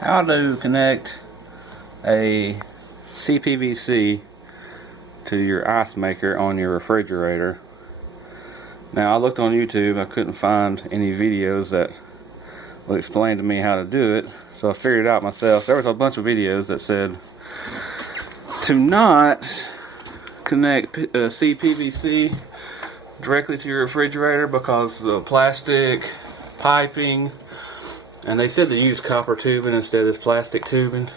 How to connect a CPVC to your ice maker on your refrigerator. Now, I looked on YouTube, I couldn't find any videos that would explain to me how to do it, so I figured it out myself. There was a bunch of videos that said to not connect CPVC directly to your refrigerator because the plastic piping, and they said to use copper tubing instead of this plastic tubing.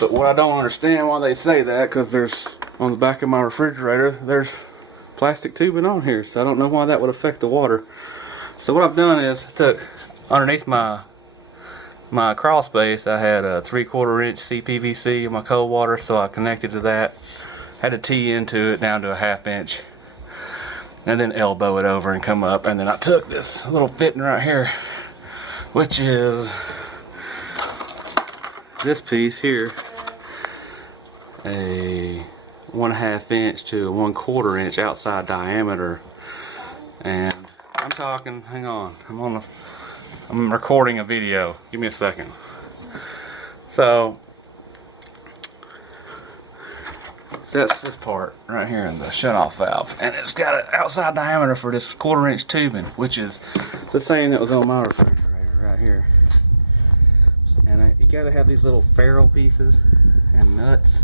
But what I don't understand why they say that, because there's on the back of my refrigerator there's plastic tubing on here, so I don't know why that would affect the water. So what I've done is I took underneath my crawl space, I had a 3/4 inch CPVC in my cold water, so I connected to that, had to tee into it down to a 1/2 inch, and then elbow it over and come up. And then I took this little fitting right here, which is this piece here, a 1/2 inch to a 1/4 inch outside diameter. And I'm talking, hang on, I'm recording a video, give me a second. So that's this part right here in the shutoff valve, and it's got an outside diameter for this 1/4 inch tubing, which is the same that was on my refrigerator right here. And you got to have these little ferrule pieces and nuts,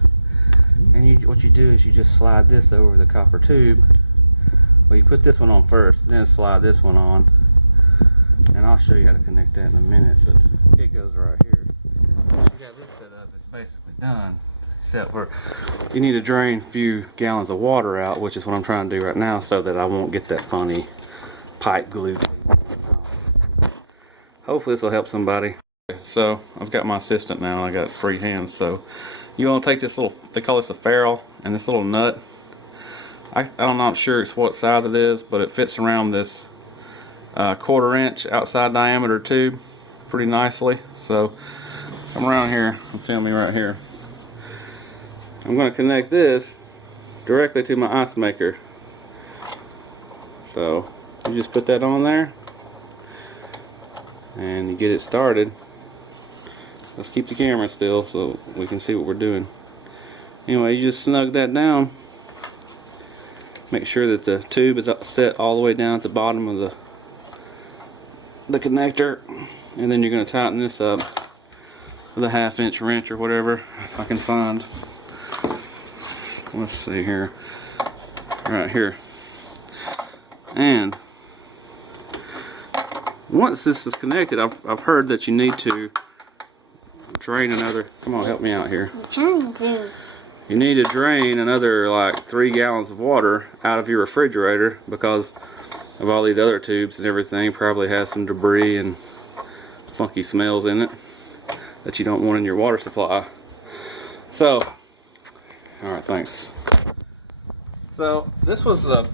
and what you do is you just slide this over the copper tube. Well, you put this one on first, then slide this one on, and I'll show you how to connect that in a minute, but it goes right here. Once you got this set up, it's basically done, except for you need to drain a few gallons of water out, which is what I'm trying to do right now, so that I won't get that funny pipe glue. Hopefully this will help somebody. So I've got my assistant now, I got free hands, so you want to take this little, they call this a ferrule, and this little nut, I'm not sure it's what size it is, but it fits around this 1/4 inch outside diameter tube pretty nicely. So come around here and film me right here. I'm going to connect this directly to my ice maker. So you just put that on there and you get it started. Let's keep the camera still so we can see what we're doing. Anyway, you just snug that down. Make sure that the tube is set all the way down at the bottom of the connector, and then you're going to tighten this up with a 1/2 inch wrench or whatever I can find. Let's see here, right here. And once this is connected, I've heard that you need to drain another, come on, help me out here. I'm trying to. You need to drain another like 3 gallons of water out of your refrigerator, because of all these other tubes and everything probably has some debris and funky smells in it that you don't want in your water supply. So, alright, thanks. So this was the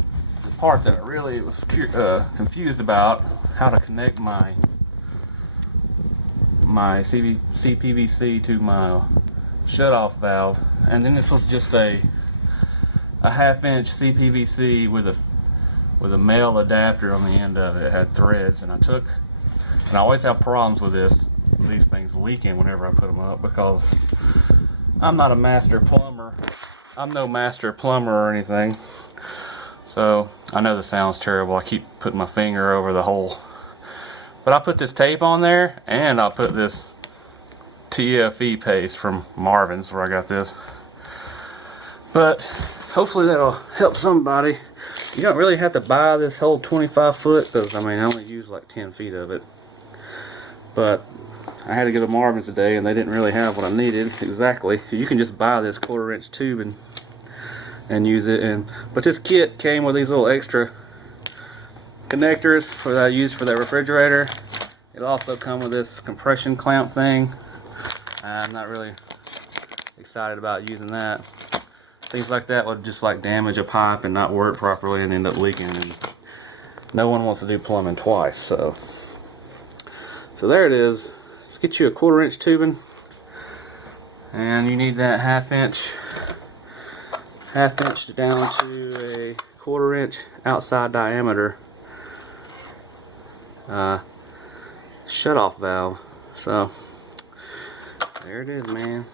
part that I really was confused about, how to connect my CPVC to my shutoff valve. And then this was just a 1/2 inch CPVC with a male adapter on the end of it. It had threads, and I always have problems with these things leaking whenever I put them up, because I'm not a master plumber. I'm no master plumber or anything, so I know this sounds terrible. I keep putting my finger over the hole, but I put this tape on there, and I'll put this TFE paste from Marvin's, where I got this. But hopefully that'll help somebody. You don't really have to buy this whole 25 foot, because I mean I only use like 10 feet of it. But I had to go to Marvin's today, and they didn't really have what I needed exactly. You can just buy this 1/4 inch tube and use it. But this kit came with these little extra connectors that I use for the refrigerator. It'll also come with this compression clamp thing. I'm not really excited about using that. Things like that would just like damage a pipe and not work properly and end up leaking. And no one wants to do plumbing twice. So there it is. Let's get you a 1/4 inch tubing, and you need that 1/2 inch down to a 1/4 inch outside diameter shutoff valve. So There it is, man.